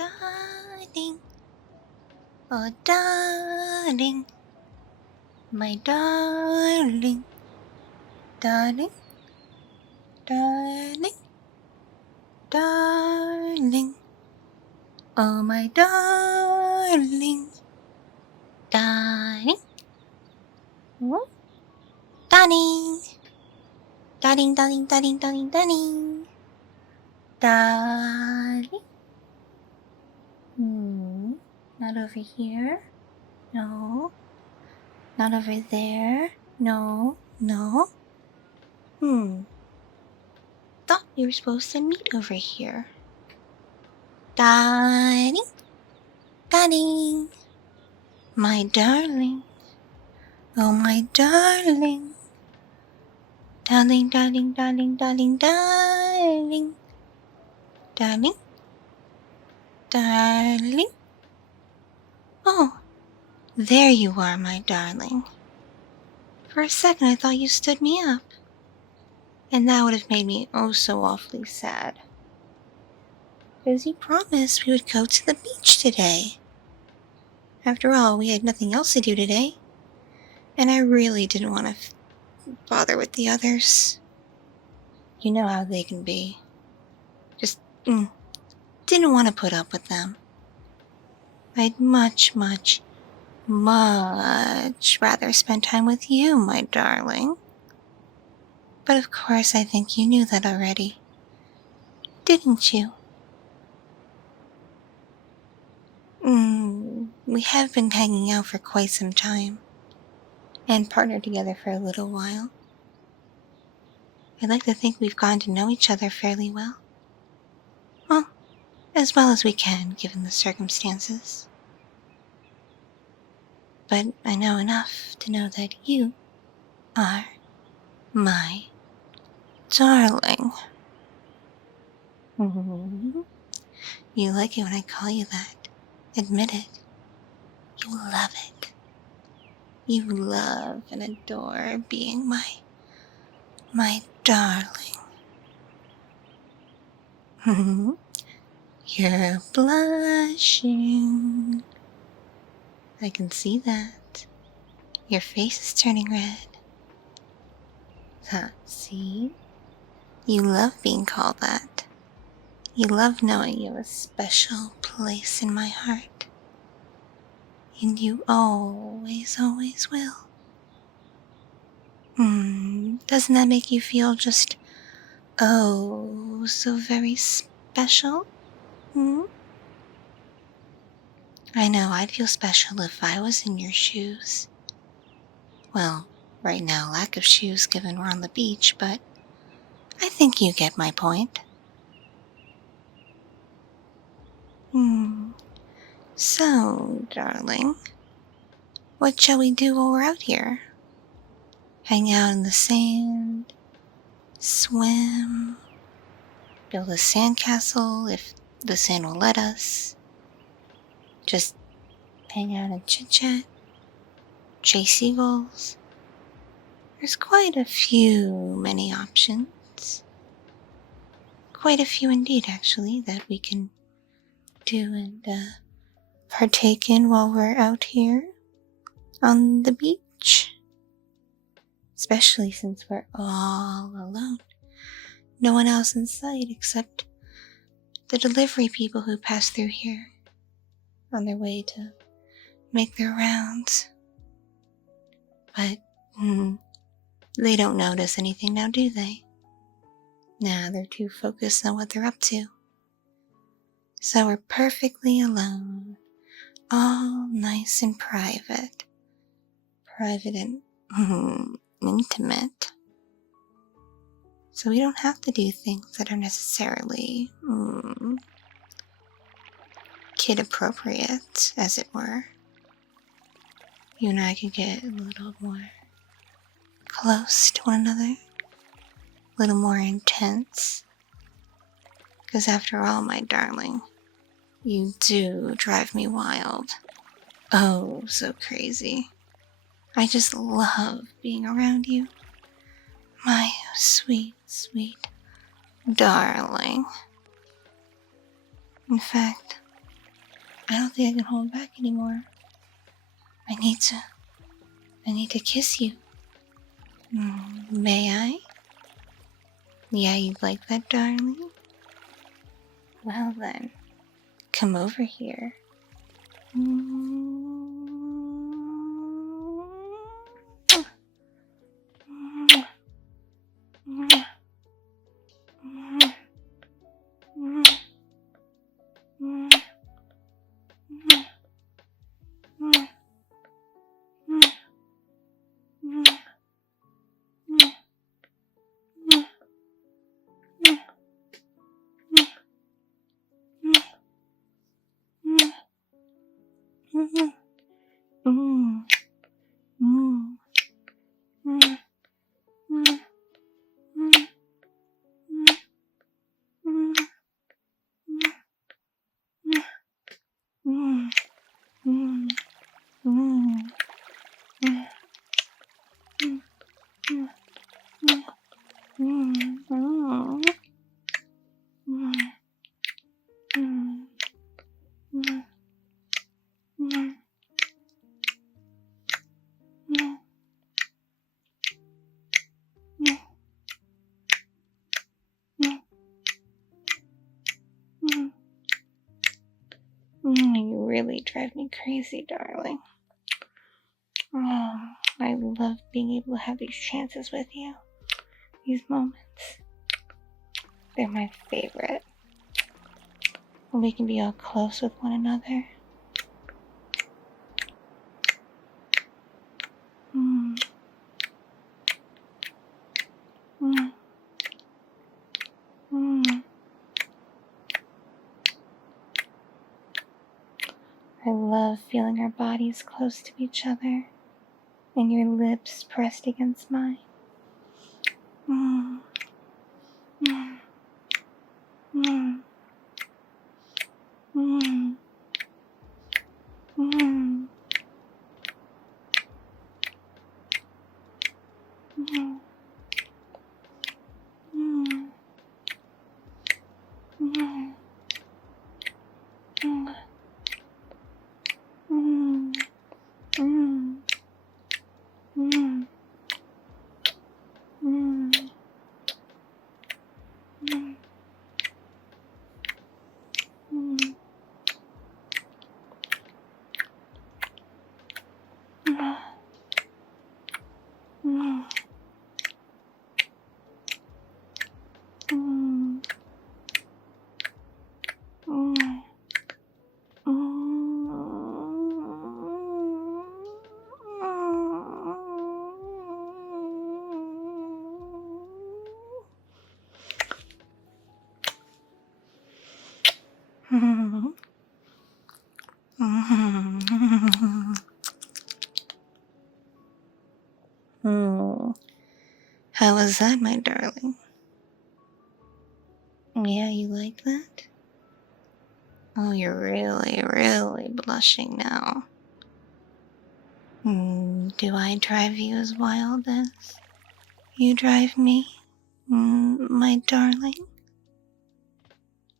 darling, oh darling, my darling, darling, darling, darling, oh my darling, darling, oh, darling, darling, darling, darling, darling, darling, darling. Not over here. No. Not over there. No. No. Thought we were supposed to meet over here. Darling. Darling. My darling. Oh, my darling. Darling, darling, darling, darling, darling. Darling. Darling. Oh, there you are, my darling. For a second I thought you stood me up. And that would have made me oh so awfully sad. Because you promised we would go to the beach today. After all, we had nothing else to do today. And I really didn't want to bother with the others. You know how they can be. Just didn't want to put up with them. I'd much, much, much rather spend time with you, my darling. But of course I think you knew that already. Didn't you? We have been hanging out for quite some time. And partnered together for a little while. I'd like to think we've gotten to know each other fairly well. Well, as well as we can, given the circumstances. But I know enough to know that you are my darling. You like it when I call you that. Admit it. You love it. You love and adore being my darling. You're blushing. I can see that. Your face is turning red. See? You love being called that. You love knowing you have a special place in my heart. And you always, always will. Doesn't that make you feel just, oh, so very special? I know I'd feel special if I was in your shoes. Well, right now, lack of shoes given we're on the beach, but I think you get my point. So, darling, what shall we do while we're out here? Hang out in the sand, swim, build a sandcastle if the sand will let us, just hang out and chit-chat, chase seagulls. There's quite a few many options. Quite a few indeed, actually, that we can do and partake in while we're out here on the beach. Especially since we're all alone. No one else in sight except the delivery people who pass through here on their way to make their rounds. But they don't notice anything now, do they? Nah, they're too focused on what they're up to. So we're perfectly alone, all nice and private. Private and intimate. So we don't have to do things that are necessarily kid appropriate, as it were. You and I could get a little more close to one another, a little more intense. Because after all, my darling, you do drive me wild. Oh, so crazy. I just love being around you. My sweet, sweet darling. In fact, I don't think I can hold back anymore. I need to kiss you. May I? Yeah, you like that, darling? Well then, come over here. You really drive me crazy, darling. Oh, I love being able to have these chances with you. These moments. They're my favorite. When we can be all close with one another. I love feeling our bodies close to each other and your lips pressed against mine. How was that, my darling? Yeah, you like that? Oh, you're really, really blushing now. Do I drive you as wild as you drive me, my darling?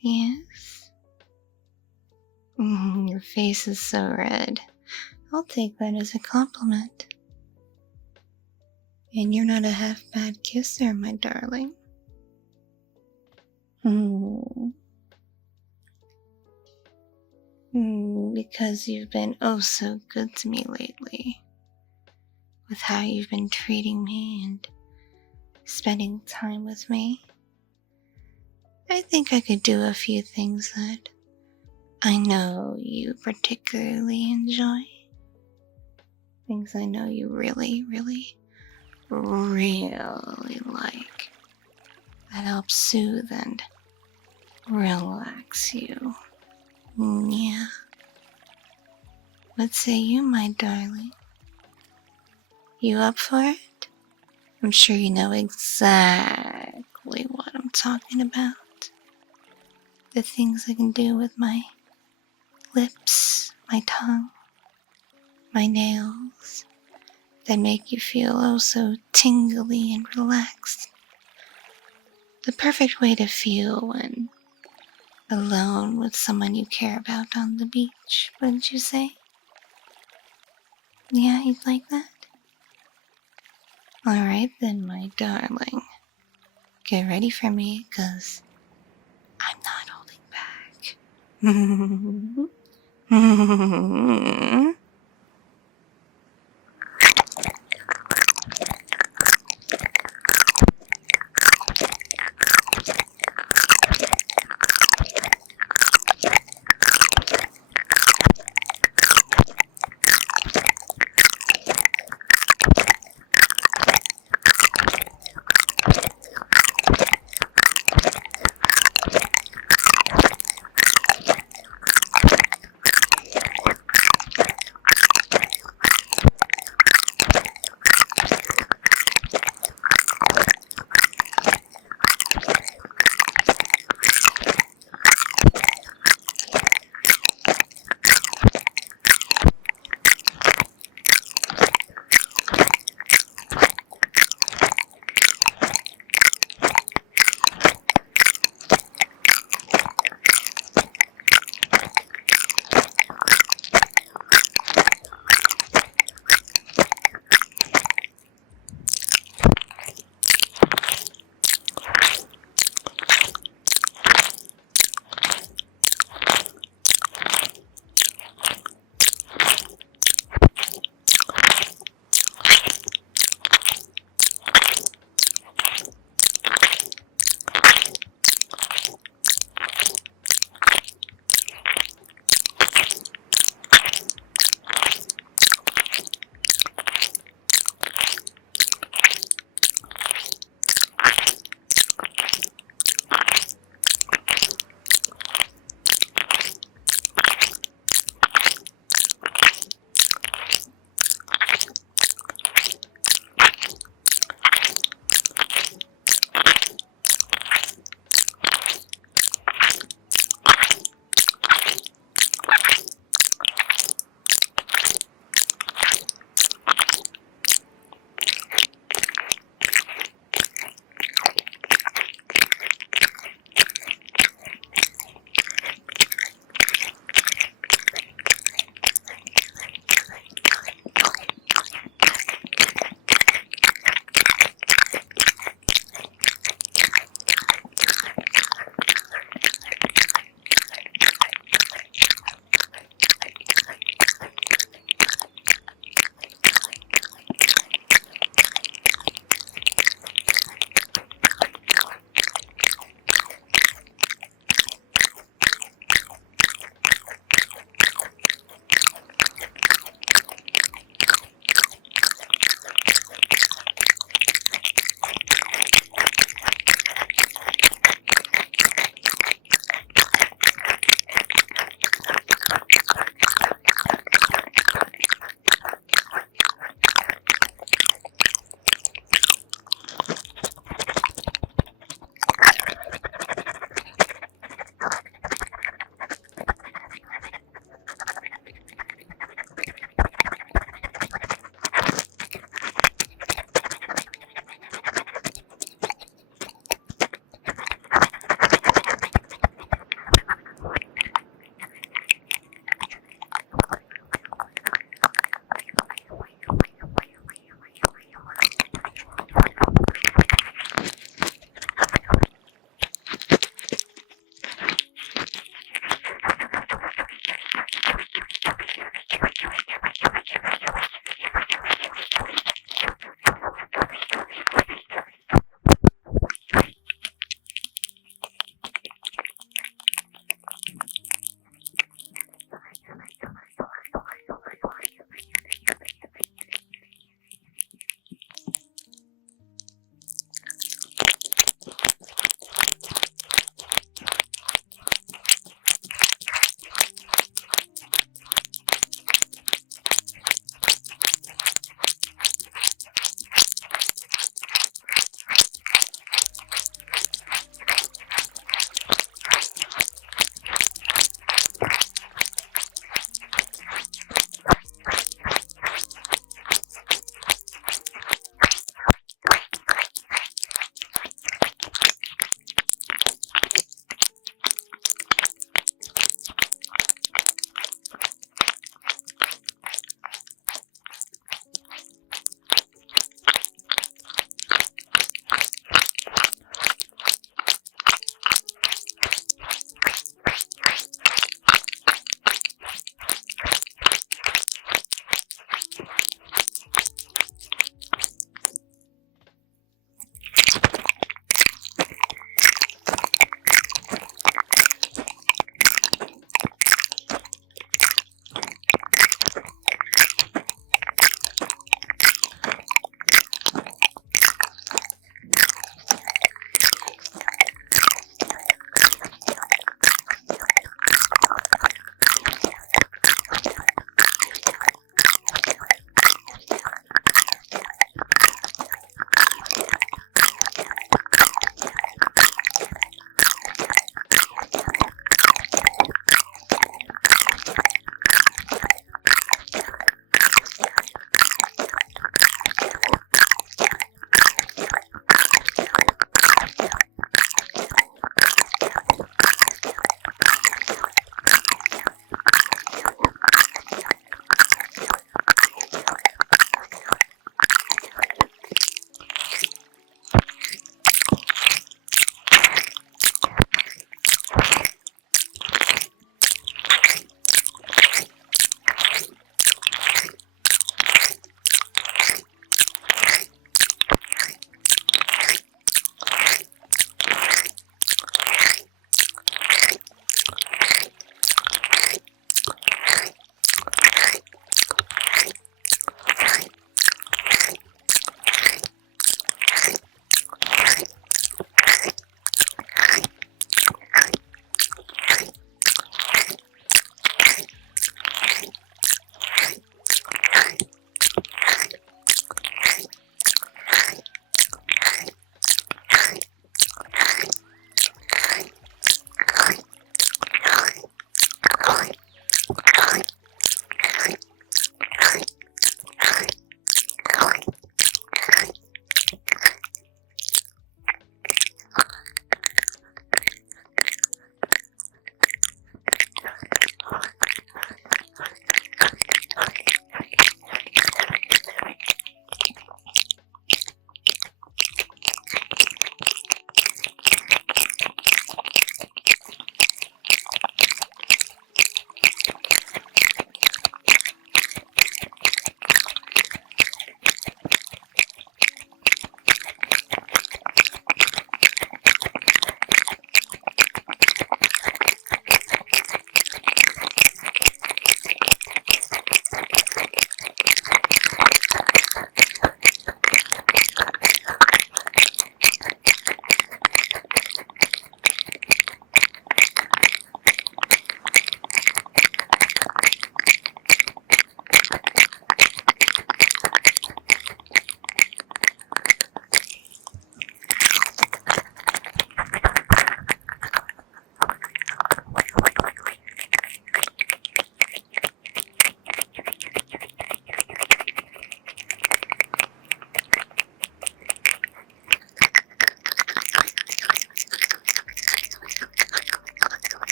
Yes? Your face is so red. I'll take that as a compliment. And you're not a half-bad kisser, my darling. Because you've been oh so good to me lately. With how you've been treating me and spending time with me. I think I could do a few things that I know you particularly enjoy. Things I know you really, really, really like. That help soothe and relax you. Yeah. What say you, my darling? You up for it? I'm sure you know exactly what I'm talking about. The things I can do with my lips, my tongue, my nails that make you feel oh so tingly and relaxed. The perfect way to feel when alone with someone you care about on the beach, wouldn't you say? Yeah, you'd like that? Alright then, my darling. Get ready for me, 'cause I'm not holding back.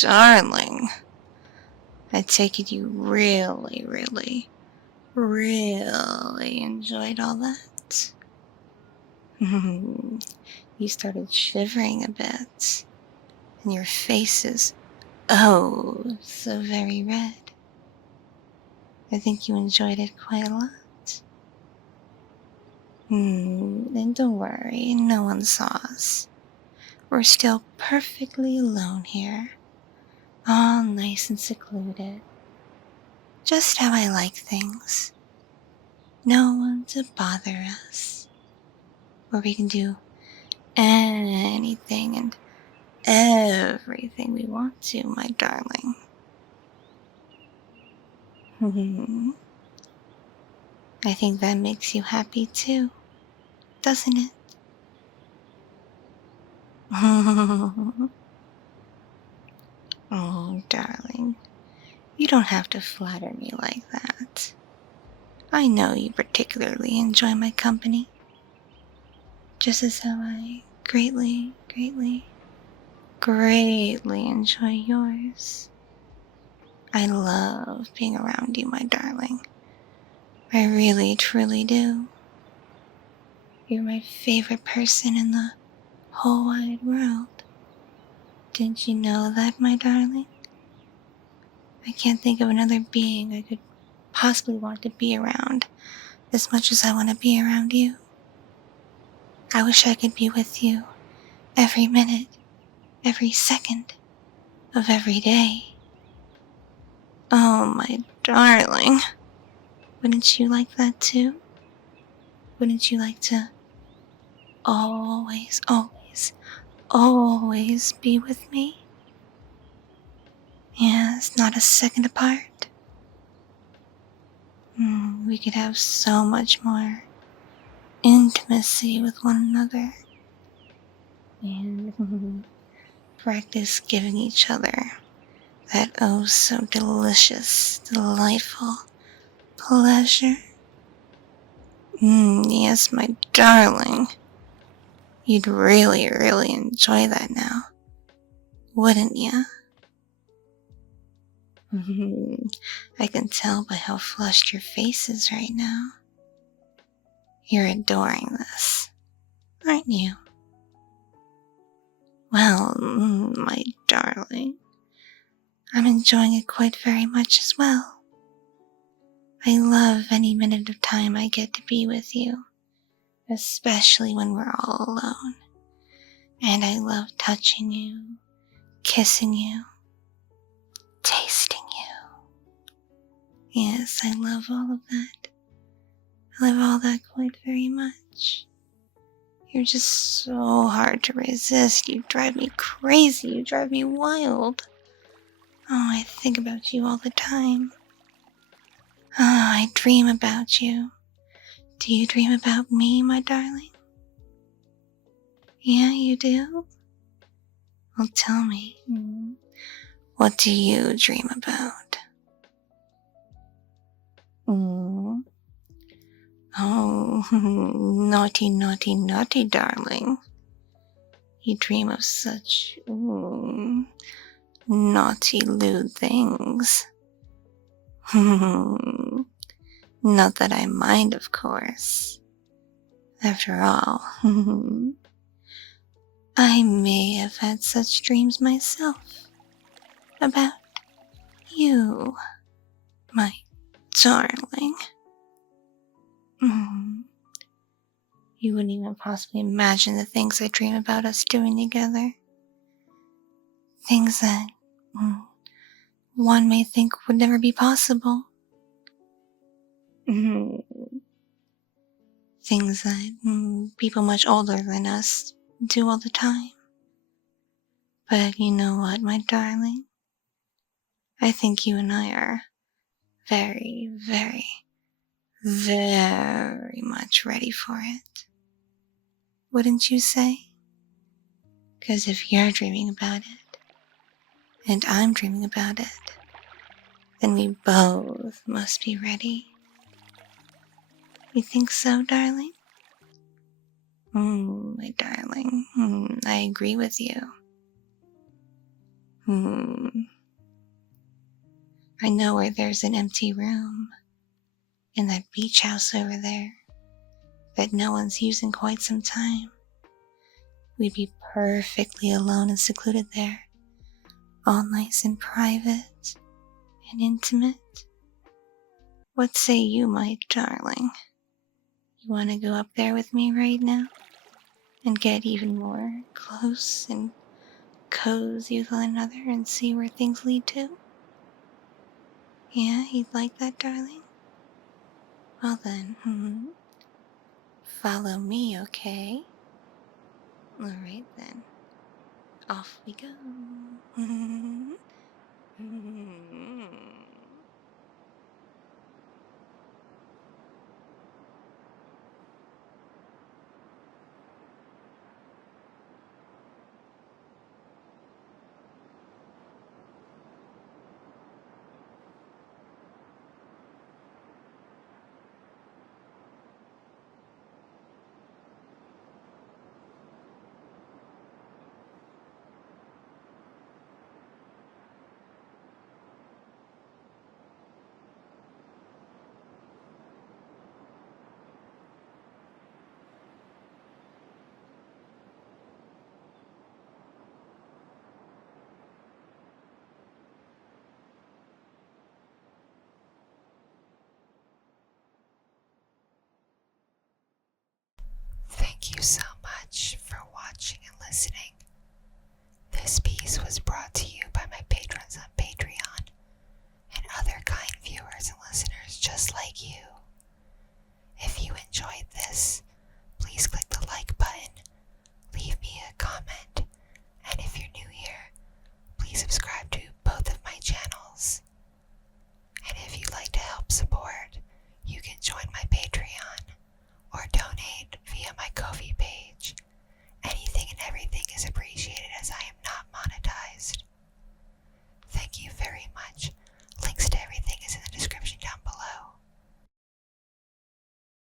darling. I take it you really enjoyed all that. You started shivering a bit, and your face is so very red. I think you enjoyed it quite a lot. And don't worry, no one saw us. We're still perfectly alone here, all nice and secluded. Just how I like things. No one to bother us. Where we can do anything and everything we want to, my darling. I think that makes you happy too, doesn't it? Oh, darling, you don't have to flatter me like that. I know you particularly enjoy my company, just as how I greatly enjoy yours. I love being around you, my darling. I really, truly do. You're my favorite person in the whole wide world. Didn't you know that, my darling? I can't think of another being I could possibly want to be around as much as I want to be around you. I wish I could be with you every minute, every second of every day. Oh, my darling. Wouldn't you like that too? Wouldn't you like to always be with me? Yes, not a second apart. We could have so much more intimacy with one another and practice giving each other that so delicious, delightful pleasure. Yes, my darling. You'd really enjoy that now, wouldn't you? I can tell by how flushed your face is right now. You're adoring this, aren't you? Well, my darling, I'm enjoying it quite very much as well. I love any minute of time I get to be with you, especially when we're all alone. And I love touching you, kissing you, tasting you. Yes, I love all of that. I love all that quite very much. You're just so hard to resist. You drive me crazy. You drive me wild. Oh, I think about you all the time. Oh, I dream about you. Do you dream about me, my darling? Yeah, you do? Well, tell me. What do you dream about? Oh, naughty, darling. You dream of such naughty, lewd things. Not that I mind, of course. After all, I may have had such dreams myself about you, my darling. You wouldn't even possibly imagine the things I dream about us doing together. Things that one may think would never be possible. Things that people much older than us do all the time. But you know what, my darling? I think you and I are very much ready for it. Wouldn't you say? Because if you're dreaming about it, and I'm dreaming about it, then we both must be ready. You think so, darling? My darling, I agree with you. I know where there's an empty room in that beach house over there that no one's used in quite some time. We'd be perfectly alone and secluded there, all nice and private and intimate. What say you, my darling? You want to go up there with me right now and get even more close and cozy with one another and see where things lead to? Yeah, you'd like that, darling? Well then, follow me, okay? Alright then. Off we go. Thank you so much for watching and listening. This piece was brought to you by my patrons on Patreon and other kind viewers and listeners just like you. If you enjoyed this,